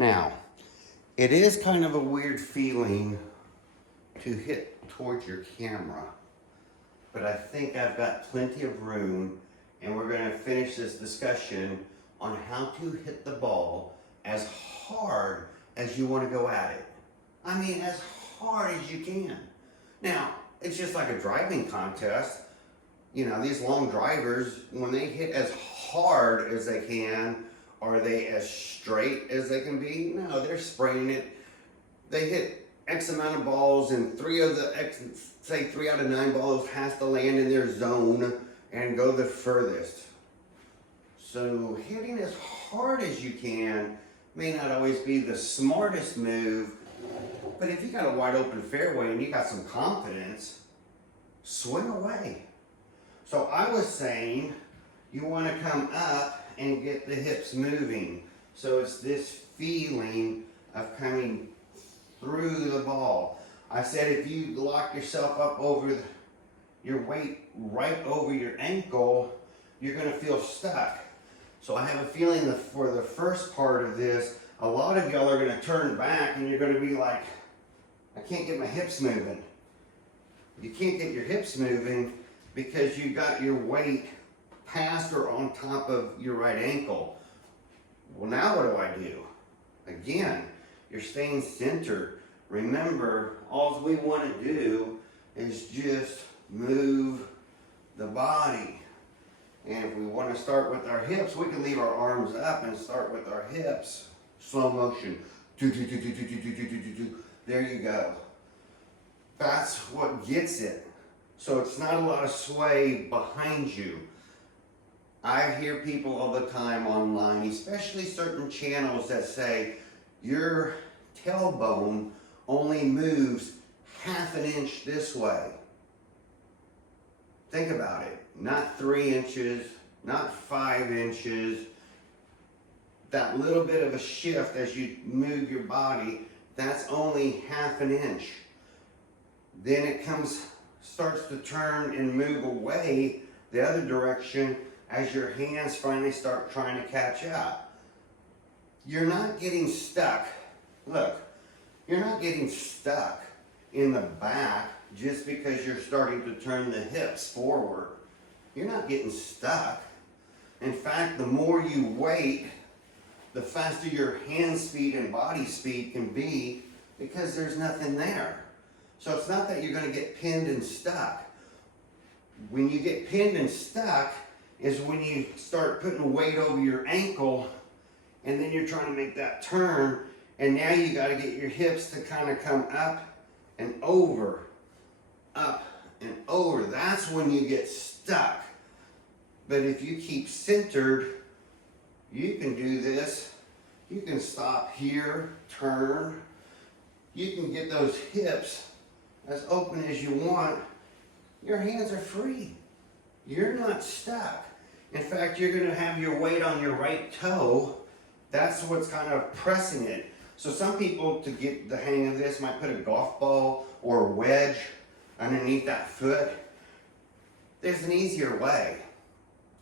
Now, it is kind of a weird feeling to hit towards your camera, but I think I've got plenty of room, and we're going to finish this discussion on how to hit the ball as hard as you want to go at it. I mean, as hard as you can. Now, it's just like a driving contest. You know, these long drivers, when they hit as hard as they can, are they as straight as they can be? No, they're spraying it. They hit X amount of balls, and three out of 9 balls has to land in their zone and go the furthest. So hitting as hard as you can may not always be the smartest move, but if you got a wide open fairway and you got some confidence, swing away. So I was saying you want to come up and get the hips moving. So it's this feeling of coming through the ball. I said if you lock yourself up over your weight right over your ankle, you're going to feel stuck. So I have a feeling that for the first part of this, a lot of y'all are going to turn back and you're going to be like, I can't get my hips moving. You can't get your hips moving because you got your weight past or on top of your right ankle. Well, now what do I do? Again, you're staying centered. Remember, all we want to do is just move the body. And if we want to start with our hips, we can leave our arms up and start with our hips. Slow motion. There you go. That's what gets it. So it's not a lot of sway behind you. I hear people all the time online, especially certain channels that say your tailbone only moves ½ an inch this way. Think about it. Not 3 inches, not 5 inches. That little bit of a shift as you move your body, that's only ½ an inch. Then it starts to turn and move away the other direction as your hands finally start trying to catch up. You're not getting stuck. Look, you're not getting stuck in the back just because you're starting to turn the hips forward. You're not getting stuck. In fact, the more you wait, the faster your hand speed and body speed can be because there's nothing there. So it's not that you're going to get pinned and stuck. When you get pinned and stuck is when you start putting weight over your ankle and then you're trying to make that turn, and now you got to get your hips to kind of come up and over, up and over. That's when you get stuck. But if you keep centered, you can do this. You can stop here, turn. You can get those hips as open as you want. Your hands are free. You're not stuck. In fact, you're going to have your weight on your right toe. That's what's kind of pressing it. So some people, to get the hang of this, might put a golf ball or a wedge underneath that foot. There's an easier way.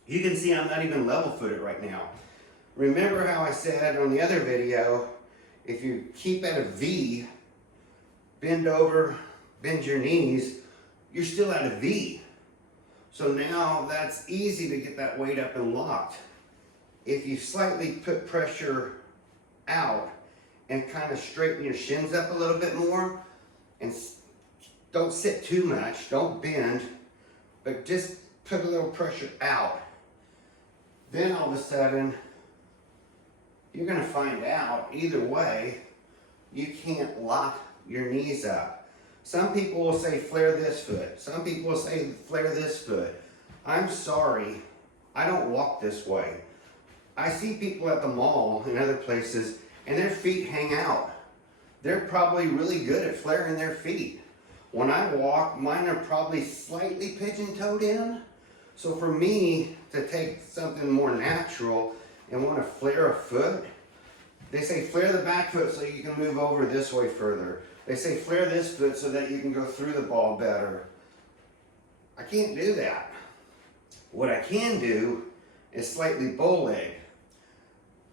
You can see I'm not even level-footed right now. Remember how I said on the other video, if you keep at a V, bend over, bend your knees, you're still at a V. So now that's easy to get that weight up and locked. If you slightly put pressure out and kind of straighten your shins up a little bit more, and don't sit too much, don't bend, but just put a little pressure out, then all of a sudden, you're going to find out, either way, you can't lock your knees up. Some people will say flare this foot. Some people will say flare this foot. I'm sorry, I don't walk this way. I see people at the mall and other places and their feet hang out. They're probably really good at flaring their feet. When I walk, mine are probably slightly pigeon-toed in. So for me to take something more natural and want to flare a foot, they say flare the back foot so you can move over this way further. They say flare this foot so that you can go through the ball better. I can't do that. What I can do is slightly bow leg.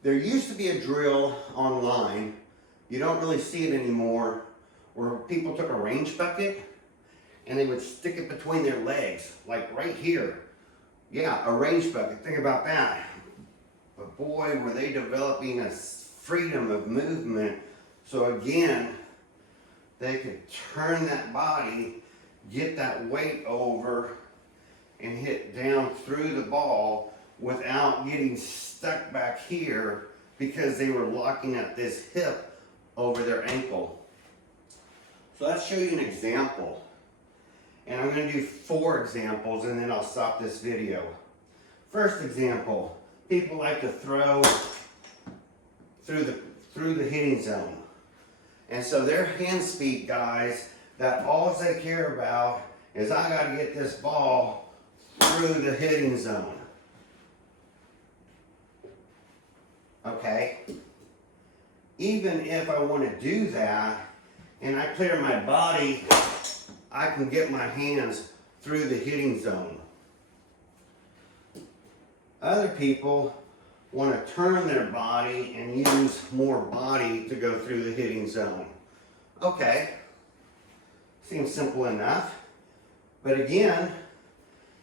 There used to be a drill online, you don't really see it anymore, where people took a range bucket and they would stick it between their legs, like right here. Yeah, a range bucket, think about that. But boy, were they developing a freedom of movement. So again, they could turn that body, get that weight over, and hit down through the ball without getting stuck back here because they were locking at this hip over their ankle. So let's show you an example. And I'm going to do 4 examples and then I'll stop this video. First example, people like to throw through the hitting zone. And so they're hand speed guys that all they care about is I got to get this ball through the hitting zone. Okay? Even if I want to do that and I clear my body, I can get my hands through the hitting zone. Other people want to turn their body and use more body to go through the hitting zone. Okay, seems simple enough. But again,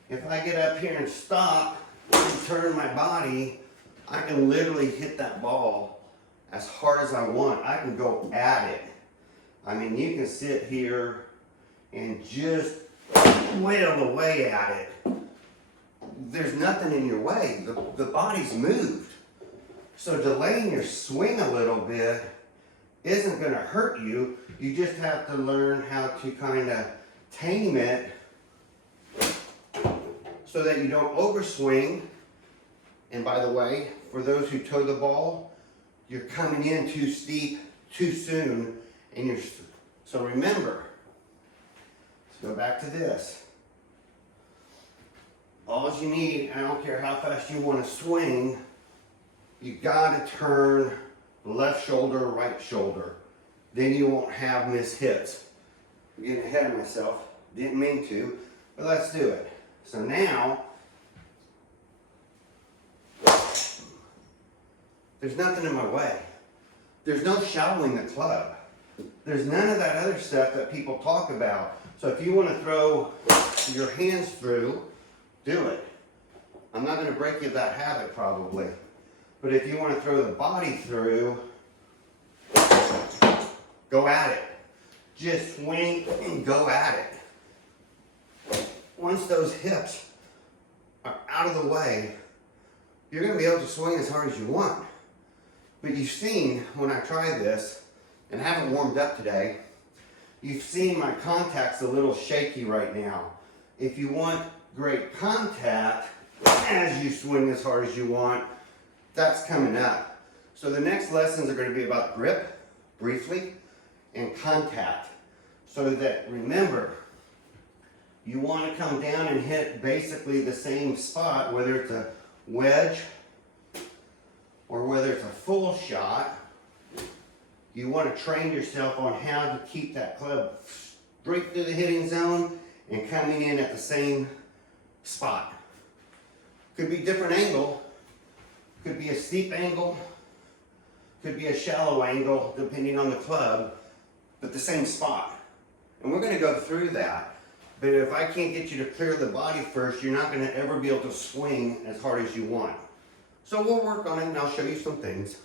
if I get up here and stop and turn my body, I can literally hit that ball as hard as I want. I can go at it. I mean, you can sit here and just wail away at it. There's nothing in your way. The body's moved. So delaying your swing a little bit isn't going to hurt you. You just have to learn how to kind of tame it so that you don't overswing. And by the way, for those who toe the ball, you're coming in too steep too soon. And so remember, let's go back to this. All you need, I don't care how fast you want to swing, you got to turn left shoulder, right shoulder. Then you won't have missed hits. I'm getting ahead of myself. Didn't mean to, but let's do it. So now, there's nothing in my way. There's no shallowing the club. There's none of that other stuff that people talk about. So if you want to throw your hands through, do it. I'm not going to break you that habit probably. But if you want to throw the body through, go at it. Just swing and go at it. Once those hips are out of the way, you're going to be able to swing as hard as you want. But you've seen when I try this, and I haven't warmed up today, you've seen my contact's a little shaky right now. If you want great contact as you swing as hard as you want, that's coming up. So the next lessons are going to be about grip, briefly, and contact. So that, remember, you want to come down and hit basically the same spot, whether it's a wedge or whether it's a full shot. You want to train yourself on how to keep that club straight through the hitting zone and coming in at the same spot. Could be different angle, could be a steep angle, could be a shallow angle, depending on the club, but the same spot. And we're going to go through that. But if I can't get you to clear the body first, you're not going to ever be able to swing as hard as you want. So we'll work on it and I'll show you some things.